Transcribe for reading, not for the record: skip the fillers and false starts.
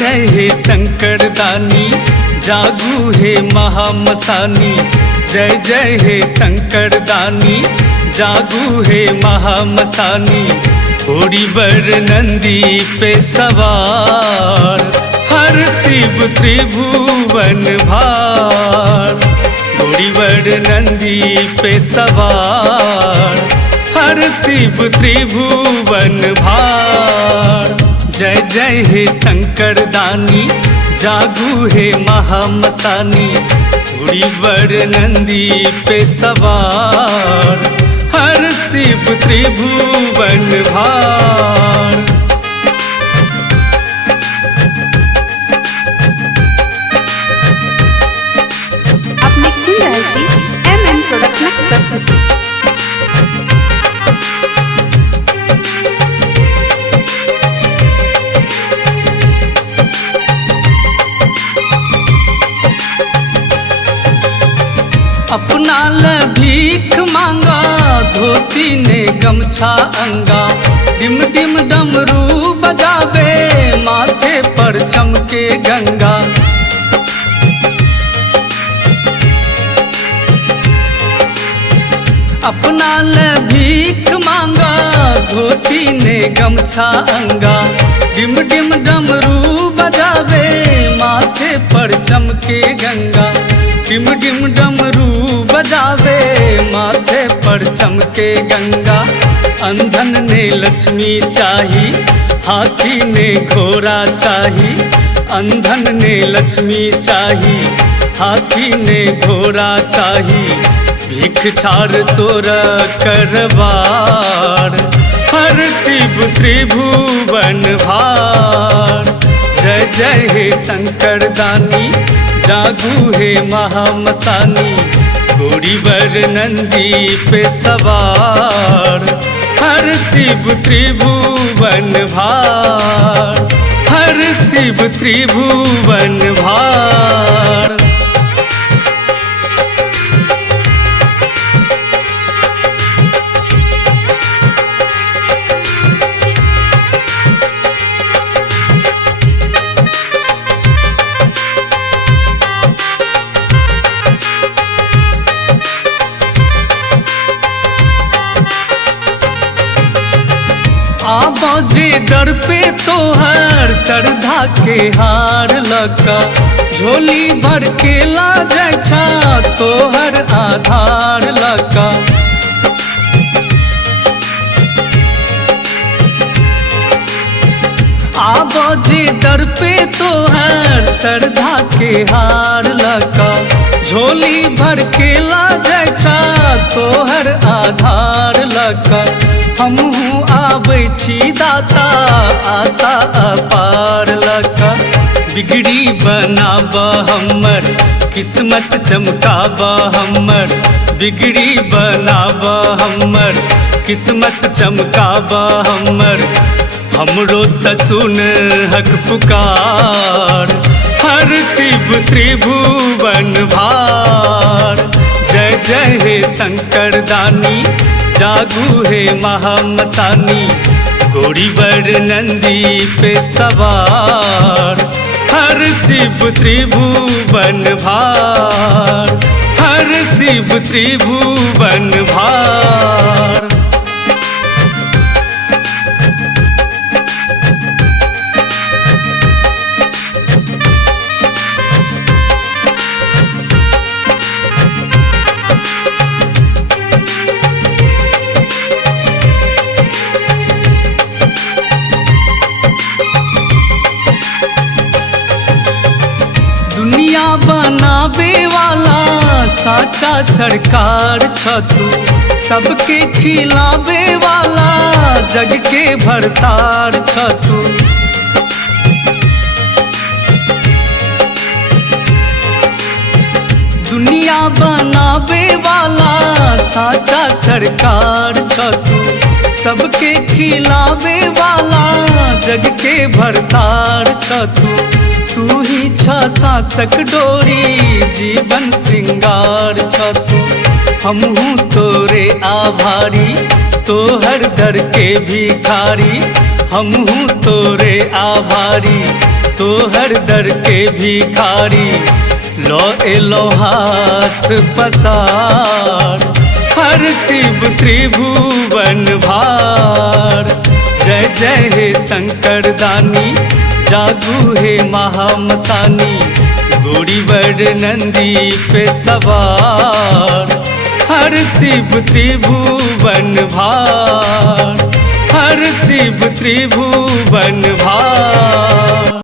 जय हे शंकर दानी, जागू हे महामसानी। जय जय हे शंकर दानी, जागू हे महामसानी। होरी वर नंदी पे सवार, हर शिव त्रिभुवन भार। होरी वर नंदी पे सवार, हर शिव त्रिभुवन भार। जय जय हे शंकर दानी, जागू हे महामसानी। होरी वर नंदी पे सवार, हर शिव त्रिभुवन भार। आप मिक्सिंग रहे छी MM प्रोडक्शन प्रस्तुति। अपना ल भीख मांगा, धोती ने गमछा अंगा। डिम डिम डमरू बजावे, माथे पर चमके गंगा। अपना ल भीख मांगा, धोती ने गमछा अंगा। डिम डिम डमरू बजावे, माथे पर चमके गंगा। डिम डिम डमरू बजावे, माथे पर चमके गंगा। अंधन ने लक्ष्मी चाही, हाथी ने घोड़ा चाही। अंधन ने लक्ष्मी चाही, हाथी ने घोड़ा चाही। भीख छाड़ तोरा करवार, हर शिव त्रिभुवन भार। जय जय हे शंकर दानी, जागू हे महामसानी। होरी वर नंदी पे सवार, हर शिव त्रिभुवन भार। हर शिव त्रिभुवन भार। आबाजे दर पे तोहर श्रद्धा के हार लगा। झोली भर के ला जाय छा, तोहर आधार लगा। आबाजे दर पे तोहर श्रद्धा के हार लगा। झोली भर के ला जाय छा, तोहर आधार लगा। हमहू आबै छी दाता, आशा अपार लगा। बिगड़ी बनाब हमर, किस्मत चमकाब हमर। बिगड़ी बनाब हमर, किस्मत चमकाब हमर। हमरो त सुन हक पुकार, हर शिव त्रिभुवन भार। जय जय हे शंकर दानी, जागू हे महामसानी। होरी वर नंदी पे सवार, हर शिव त्रिभुवन भार। हर शिव त्रिभुवन भार। दुनिया बनावे वाला साचा सरकार छ तू। सबके खिलावे वाला जग के भरतार छ तू। दुनिया बनावे वाला साचा सरकार छ तू। सबके खिलावे वाला जग के भरतार छ तू। तू ही छ सांसक डोरी, जीवन श्रृंगार छ तू। हमहू तोरे आभारी, तोहर दर के भिखारी। हमहू तोरे आभारी, तोहर दर के भिखारी लो एलो हाथ पसार। हर शिव त्रिभुवन भार, जय जय हे शंकर दानी, जागू हे महामसानी, गोरी वर नंदी पे सवार। हर शिव त्रिभुवन भार, हर शिव त्रिभुवन भार।